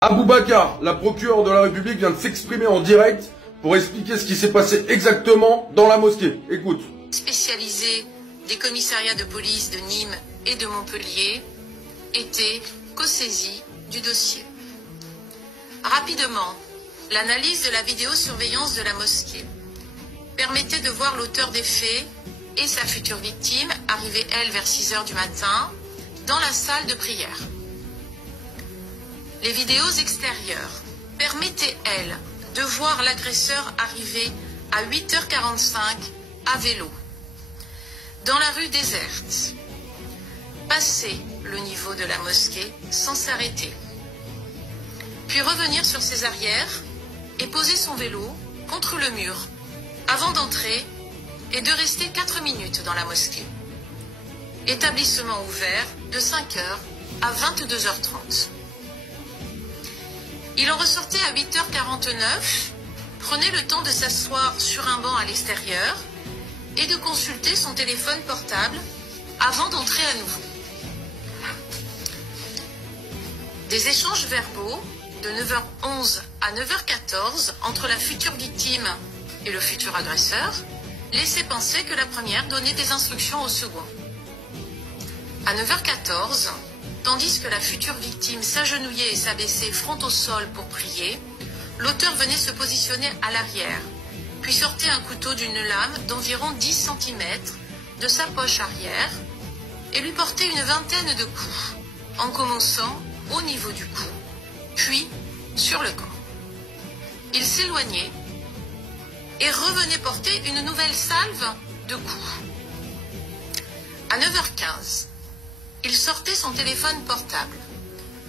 Aboubacar, la procureure de la République, vient de s'exprimer en direct pour expliquer ce qui s'est passé exactement dans la mosquée. Écoute. Spécialisés des commissariats de police de Nîmes et de Montpellier étaient co-saisis du dossier. Rapidement, l'analyse de la vidéosurveillance de la mosquée permettait de voir l'auteur des faits et sa future victime, arrivée elle vers 6 h du matin, dans la salle de prière. Les vidéos extérieures permettaient, elles, de voir l'agresseur arriver à 8 h 45 à vélo, dans la rue déserte, passer le niveau de la mosquée sans s'arrêter, puis revenir sur ses arrières et poser son vélo contre le mur, avant d'entrer et de rester 4 minutes dans la mosquée. Établissement ouvert de 5 h à 22 h 30. Il en ressortait à 8 h 49, prenait le temps de s'asseoir sur un banc à l'extérieur et de consulter son téléphone portable avant d'entrer à nouveau. Des échanges verbaux de 9 h 11 à 9 h 14 entre la future victime et le futur agresseur laissaient penser que la première donnait des instructions au second. À 9 h 14, tandis que la future victime s'agenouillait et s'abaissait front au sol pour prier, l'auteur venait se positionner à l'arrière, puis sortait un couteau d'une lame d'environ 10 cm de sa poche arrière et lui portait une vingtaine de coups, en commençant au niveau du cou, puis sur le corps. Il s'éloignait et revenait porter une nouvelle salve de coups. À 9 h 15, il sortait son téléphone portable,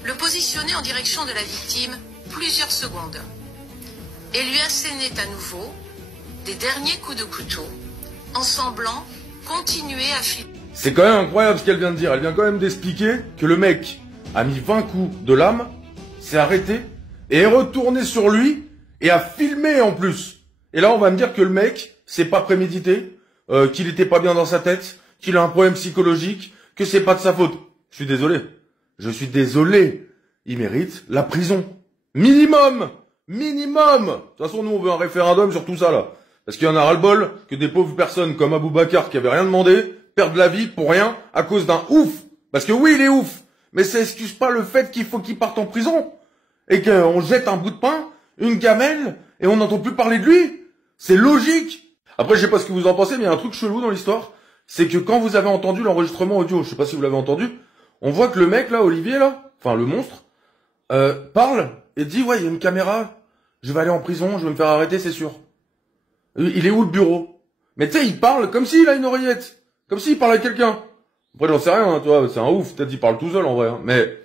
le positionnait en direction de la victime plusieurs secondes et lui assénait à nouveau des derniers coups de couteau, en semblant continuer à filer. C'est quand même incroyable ce qu'elle vient de dire. Elle vient quand même d'expliquer que le mec a mis 20 coups de lame, s'est arrêté et est retourné sur lui et a filmé en plus. Et là, on va me dire que le mec, c'est pas prémédité, qu'il était pas bien dans sa tête, qu'il a un problème psychologique, que c'est pas de sa faute. Je suis désolé. Je suis désolé. Il mérite la prison. Minimum. Minimum. De toute façon, nous, on veut un référendum sur tout ça, là. Parce qu'il y en a ras-le-bol que des pauvres personnes comme Aboubacar, qui avaient rien demandé, perdent la vie pour rien à cause d'un ouf. Parce que oui, il est ouf. Mais ça excuse pas le fait qu'il faut qu'il parte en prison. Et qu'on jette un bout de pain, une gamelle, et on n'entend plus parler de lui. C'est logique. Après, je sais pas ce que vous en pensez, mais il y a un truc chelou dans l'histoire. C'est que quand vous avez entendu l'enregistrement audio, je sais pas si vous l'avez entendu, on voit que le mec là, Olivier là, enfin le monstre, parle et dit ouais, il y a une caméra, je vais aller en prison, je vais me faire arrêter, c'est sûr. Il est où le bureau? Mais tu sais, il parle comme s'il a une oreillette, comme s'il parlait à quelqu'un. Après, j'en sais rien, hein, toi, c'est un ouf, peut-être il parle tout seul en vrai, hein, mais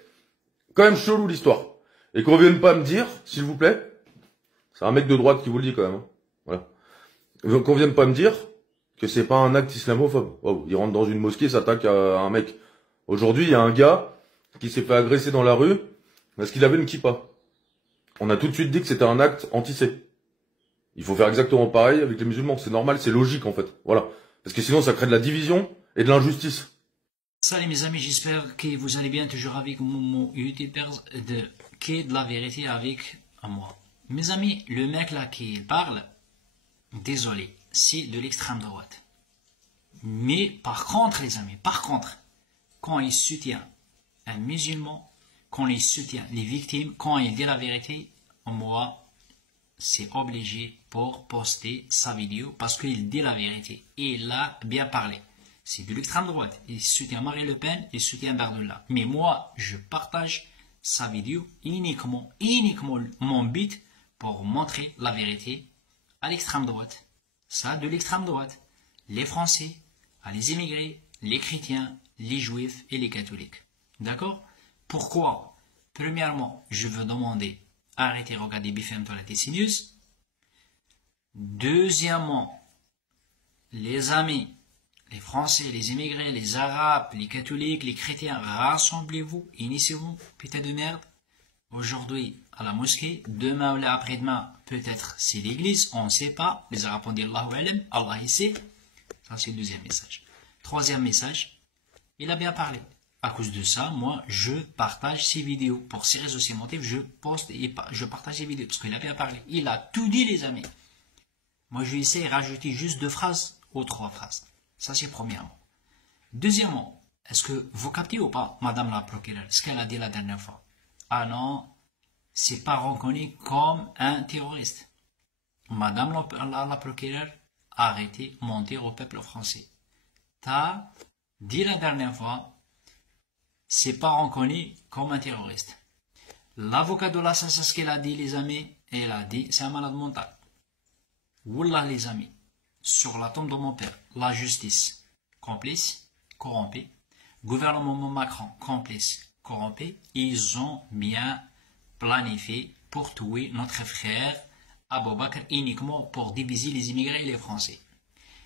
quand même chelou l'histoire. Et qu'on vienne pas me dire, s'il vous plaît, c'est un mec de droite qui vous le dit quand même, hein. Voilà. Qu'on vienne pas me dire que c'est pas un acte islamophobe. Oh, il rentre dans une mosquée, s'attaque à un mec. Aujourd'hui, il y a un gars qui s'est fait agresser dans la rue parce qu'il avait une kippa. On a tout de suite dit que c'était un acte anti-sé. Il faut faire exactement pareil avec les musulmans. C'est normal, c'est logique en fait. Voilà. Parce que sinon, ça crée de la division et de l'injustice. Salut mes amis, j'espère que vous allez bien toujours avec mon youtubeur qui est de la vérité avec moi. Mes amis, le mec là qui parle, désolé, c'est de l'extrême droite. Mais par contre, les amis, par contre, quand il soutient un musulman, quand il soutient les victimes, quand il dit la vérité, moi, c'est obligé pour poster sa vidéo parce qu'il dit la vérité. Et il a bien parlé. C'est de l'extrême droite. Il soutient Marine Le Pen, il soutient Bardella. Mais moi, je partage sa vidéo uniquement mon but pour montrer la vérité à l'extrême droite. Ça, de l'extrême droite. Les Français, les immigrés, les chrétiens, les juifs et les catholiques. D'accord? Pourquoi? Premièrement, je veux demander arrêtez de regarder BFM Toilette et CNews. Deuxièmement, les amis, les Français, les immigrés, les Arabes, les catholiques, les chrétiens, rassemblez-vous, initiez-vous, putain de merde. Aujourd'hui, à la mosquée, demain ou après-demain, peut-être c'est l'église, on ne sait pas. Les Arabes ont dit Allahu alam, Allah il sait. Ça c'est le deuxième message. Troisième message, il a bien parlé. À cause de ça, moi, je partage ces vidéos. Pour ces raisons, ces motifs, je poste et je partage ces vidéos. Parce qu'il a bien parlé. Il a tout dit, les amis. Moi, je vais essayer de rajouter juste 2 phrases ou 3 phrases. Ça, c'est premièrement. Deuxièmement, est-ce que vous captez ou pas, madame la procureure, ce qu'elle a dit la dernière fois? Ah non, c'est pas reconnu comme un terroriste. Madame la procureure, arrêtez de mentir au peuple français. T'as dit la dernière fois, c'est pas reconnu comme un terroriste. L'avocat de l'assassin, ce qu'elle a dit, les amis, elle a dit, c'est un malade mental. Wallah, les amis, sur la tombe de mon père, la justice, complice, corrompue, gouvernement Macron, complice, corrompu, ils ont bien planifié pour tuer notre frère Abou Bakr uniquement pour diviser les immigrés et les Français.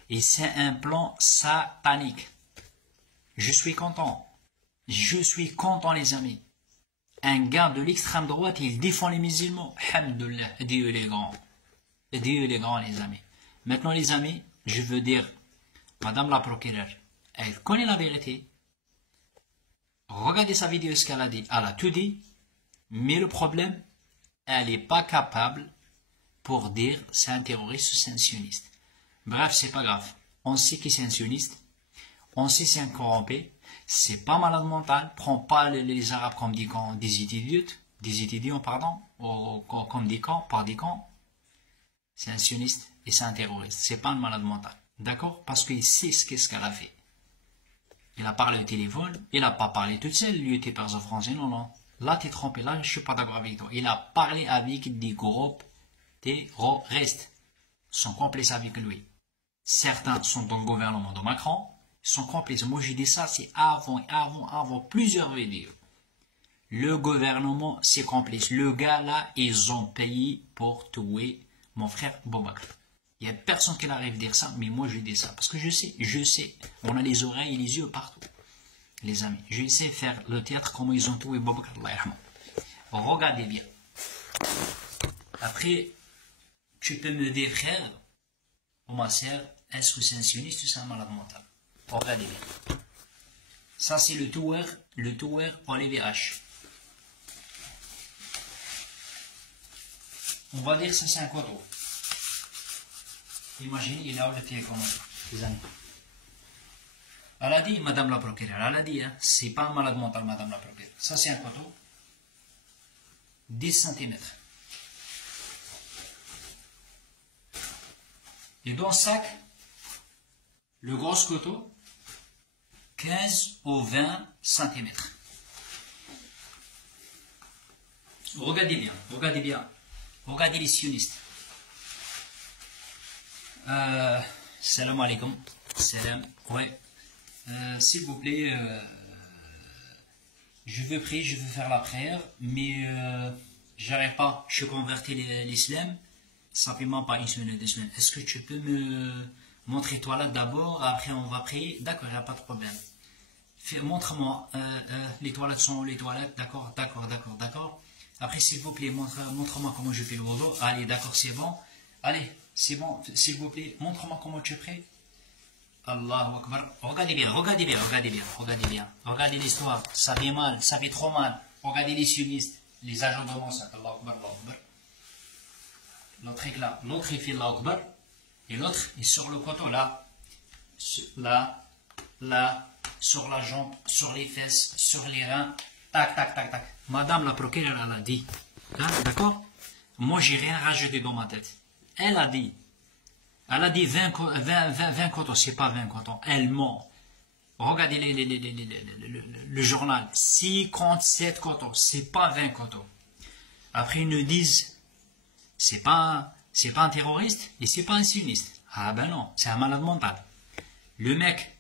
Et c'est un plan satanique. Je suis content. Je suis content, les amis. Un gars de l'extrême droite, il défend les musulmans. Alhamdoulilah, Dieu les grands. Dieu les grands, les amis. Maintenant, les amis, je veux dire, madame la procureure, elle connaît la vérité. Regardez sa vidéo, ce qu'elle a dit. Elle a tout dit. Mais le problème, elle n'est pas capable pour dire c'est un terroriste ou c'est un sioniste. Bref, c'est pas grave. On sait qu'il c'est un sioniste. On sait c'est un corrompu. C'est pas malade mental. Prends pas les Arabes comme des étudiants, pardon, ou comme des camps, par des camps. C'est un sioniste et c'est un terroriste. C'est pas un malade mental. D'accord? Parce qu'il sait ce qu'elle a fait. Il a parlé au téléphone, il n'a pas parlé toute seule, lui était personne français, non, non. Là, t'es trompé, là, je suis pas d'accord avec toi. Il a parlé avec des groupes terroristes. Ils sont complices avec lui. Certains sont dans le gouvernement de Macron, ils sont complices. Moi, j'ai dit ça, c'est avant plusieurs vidéos. Le gouvernement, c'est complice. Le gars, là, ils ont payé pour tuer mon frère Abou Bakr. Il n'y a personne qui arrive à dire ça, mais moi je dis ça. Parce que je sais. On a les oreilles et les yeux partout. Les amis, je sais faire le théâtre comment ils ont tué Abou Bakr. Regardez bien. Après, tu peux me dire, frère, ou ma sœur, est-ce que c'est un sioniste ou c'est un malade mental? Regardez bien. Ça, c'est le tueur Olivier H. On va dire que c'est un couteau. Imaginez, il a le télécommande, les amis. Elle a dit, madame la procureure, elle a dit, hein, c'est pas un malade mental, madame la procureure. Ça, c'est un couteau. 10 cm. Et dans le sac, le gros couteau, 15 ou 20 cm. Regardez bien. Regardez les sionistes. Salam alaikum. Salam. Ouais. S'il vous plaît, je veux prier, je veux faire la prière, mais j'arrive pas. Je suis converti l'islam. Ça fait même pas une semaine, 2 semaines. Est-ce que tu peux me montrer toi là d'abord, après on va prier? D'accord, il n'y a pas de problème. Montre-moi, les toilettes sont où les toilettes? D'accord. Après, s'il vous plaît, montre-moi comment je fais le wudu. Allez, d'accord, c'est bon. Allez, c'est bon, s'il vous plaît, montre-moi comment tu pries. Allahu Akbar. Regardez bien. Regardez l'histoire. Ça fait mal, ça fait trop mal. Regardez les sionistes, les agents de Mossad. Allahu Akbar. L'autre est là. L'autre il fait Allahu Akbar. Et l'autre est sur le couteau là. Là, sur la jambe, sur les fesses, sur les reins. Tac. Madame la procureure, elle a dit. D'accord? Moi, j'ai rien rajouté dans ma tête. Elle a dit 20 cotons, c'est pas 20 cotons. Elle ment. Regardez le journal. 57 cotons, c'est pas 20 cotons. Après, ils nous disent, c'est pas un terroriste et c'est pas un sioniste. Ah ben non, c'est un malade mental. Le mec,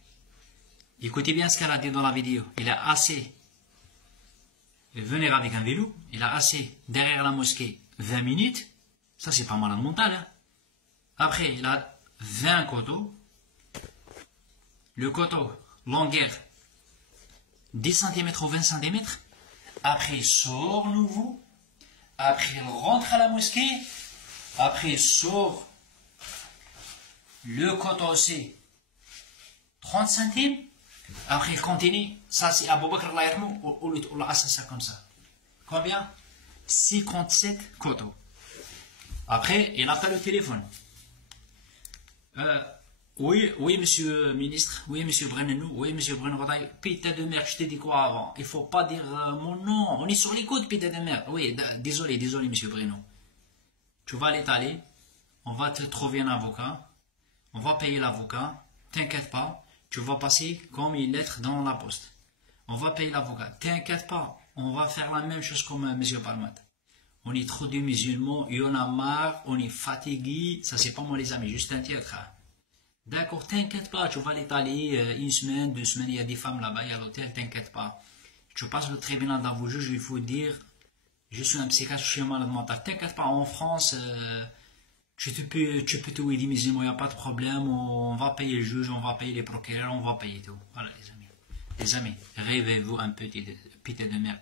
écoutez bien ce qu'elle a dit dans la vidéo. Il a assez venir avec un vélo, il a assez derrière la mosquée 20 minutes. Ça, c'est pas un malade mental. Hein. Après, il a 20 coteaux. Le coteau, longueur 10 cm ou 20 cm. Après, il sort nouveau. Après, il rentre à la mosquée. Après, il sort le coteau aussi 30 centimes. Après, il continue. Ça, c'est Abou Bakr, ou l'assassin comme ça. Combien? 57 couteaux. Après, il appelle le téléphone. Oui, monsieur ministre. Oui, monsieur Brennenou. Oui, monsieur Brennenou. Putain de merde, je t'ai dit quoi avant? Il faut pas dire mon nom. On est sur les côtes, putain de merde. Oui, désolé, monsieur Brennenou. Tu vas l'étaler. On va te trouver un avocat. On va payer l'avocat. T'inquiète pas. Tu vas passer comme une lettre dans la poste. On va payer l'avocat. T'inquiète pas. On va faire la même chose comme monsieur Palmat. On est trop de musulmans. Il y en a marre. On est fatigué. Ça, c'est pas moi, les amis. Juste un titre. D'accord, t'inquiète pas, tu vas l'étaler une semaine, 2 semaines, il y a des femmes là-bas, il y a l'hôtel, t'inquiète pas. Tu passes le tribunal dans vos juges, il faut dire, je suis un psychiatre, je suis un malade mental. T'inquiète pas, en France, tu peux tuer des musulmans, il n'y a pas de problème, on va payer le juge, on va payer les procureurs, on va payer tout. Voilà les amis. Les amis, rêvez-vous un petit putain de merde.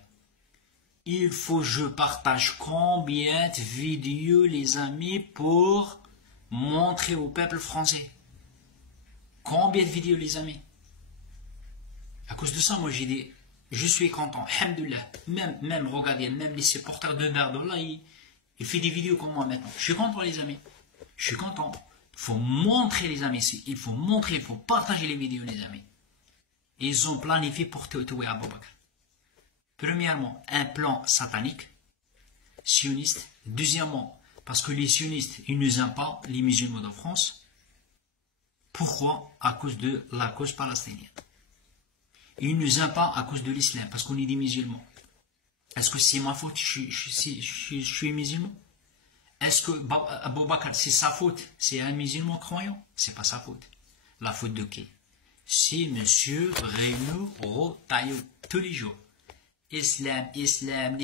Il faut que je partage combien de vidéos, les amis, pour montrer au peuple français. Combien de vidéos, les amis? À cause de ça, moi, j'ai dit, je suis content. Alhamdoulilah. Même, regardez, même les supporters de merde, là, il fait des vidéos comme moi maintenant. Je suis content, les amis. Je suis content. Il faut montrer, les amis. Il faut montrer, il faut partager les vidéos, les amis. Ils ont planifié pour tuer Abou Bakr. Premièrement, un plan satanique, sioniste. Deuxièmement, parce que les sionistes, ils ne aiment pas les musulmans de France. Pourquoi? À cause de la cause palestinienne. Ils ne nous aiment pas à cause de l'islam, parce qu'on est des musulmans. Est-ce que c'est ma faute, je suis musulman? Est-ce que Abou Bakr, c'est sa faute? C'est un musulman croyant? C'est pas sa faute. La faute de qui? C'est monsieur Renaud Rotaillot, tous les jours. Islam.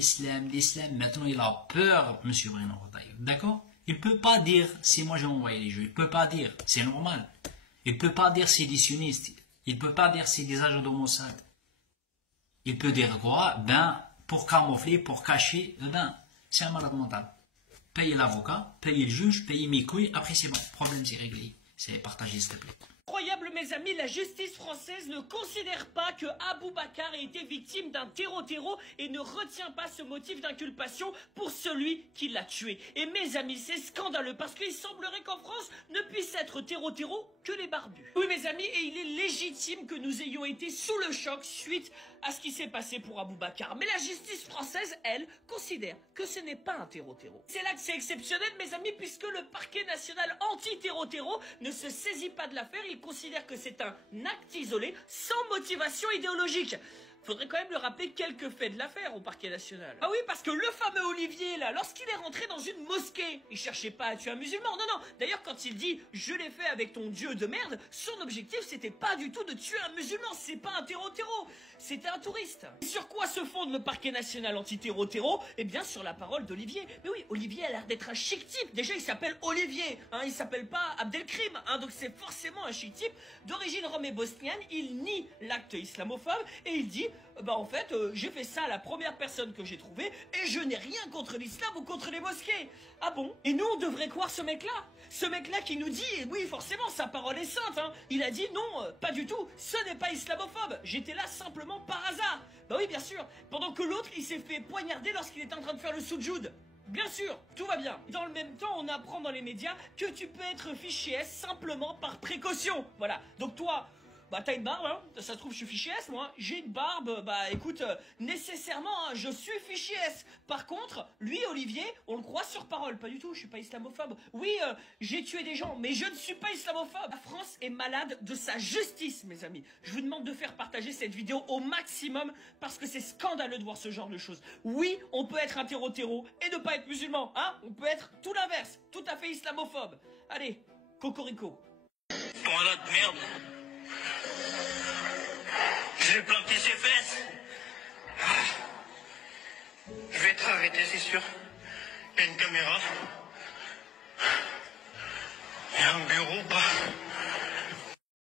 Maintenant, il a peur, monsieur Renaud Rotaillot. D'accord? Il ne peut pas dire, c'est moi j'ai envoyé les jeux. Il ne peut pas dire, c'est normal. Il ne peut pas dire c'est des sionistes. Il ne peut pas dire c'est des agents de Mossad. Il peut dire quoi? Ben, pour camoufler, pour cacher, ben, c'est un malade mental. Payez l'avocat, payez le juge, payez mes couilles, après c'est bon. Problème c'est réglé. C'est partagé s'il te plaît. Incroyable mes amis, la justice française ne considère pas que Abou Bakr ait été victime d'un terreau et ne retient pas ce motif d'inculpation pour celui qui l'a tué. Et mes amis, c'est scandaleux parce qu'il semblerait qu'en France ne puisse être terreau que les barbus. Oui mes amis, et il est légitime que nous ayons été sous le choc suite à ce qui s'est passé pour Abou Bakr. Mais la justice française, elle, considère que ce n'est pas un terreau. C'est là que c'est exceptionnel mes amis, puisque le parquet national anti-terreau ne se saisit pas de l'affaire. Il considère que c'est un acte isolé, sans motivation idéologique. Faudrait quand même le rappeler quelques faits de l'affaire au parquet national. Ah oui, parce que le fameux Olivier, là, lorsqu'il est rentré dans une mosquée, il cherchait pas à tuer un musulman, non. D'ailleurs, quand il dit « je l'ai fait avec ton dieu de merde », son objectif, c'était pas du tout de tuer un musulman, c'est pas un terreau, c'était un touriste. Et sur quoi se fonde le parquet national anti-terreau? Eh bien, sur la parole d'Olivier. Mais oui, Olivier a l'air d'être un chic type. Déjà, il s'appelle Olivier, hein, il s'appelle pas Abdelkrim, hein, donc c'est forcément un chic type. D'origine rom et bosnienne, il nie l'acte islamophobe et il dit bah en fait, j'ai fait ça à la première personne que j'ai trouvée et je n'ai rien contre l'islam ou contre les mosquées. Ah bon? Et nous, on devrait croire ce mec-là? Ce mec-là qui nous dit, et oui, forcément, sa parole est sainte, hein. Il a dit non, pas du tout, ce n'est pas islamophobe. J'étais là simplement par hasard. Bah oui, bien sûr. Pendant que l'autre, il s'est fait poignarder lorsqu'il était en train de faire le soudjoud. Bien sûr, tout va bien. Dans le même temps, on apprend dans les médias que tu peux être fiché S simplement par précaution. Voilà. Donc toi, bah t'as une barbe, hein, ça se trouve je suis fiché S moi, j'ai une barbe, bah écoute, nécessairement hein, je suis fiché S. Par contre, lui Olivier, on le croit sur parole, pas du tout, je suis pas islamophobe. Oui, j'ai tué des gens, mais je ne suis pas islamophobe. La France est malade de sa justice mes amis. Je vous demande de faire partager cette vidéo au maximum parce que c'est scandaleux de voir ce genre de choses. Oui, on peut être un terreau et ne pas être musulman, hein, on peut être tout l'inverse, tout à fait islamophobe. Allez, cocorico. Voilà de merde. Je vais planter ses fesses. Je vais être arrêté, c'est sûr. Il y a une caméra. Il y a un bureau, pas.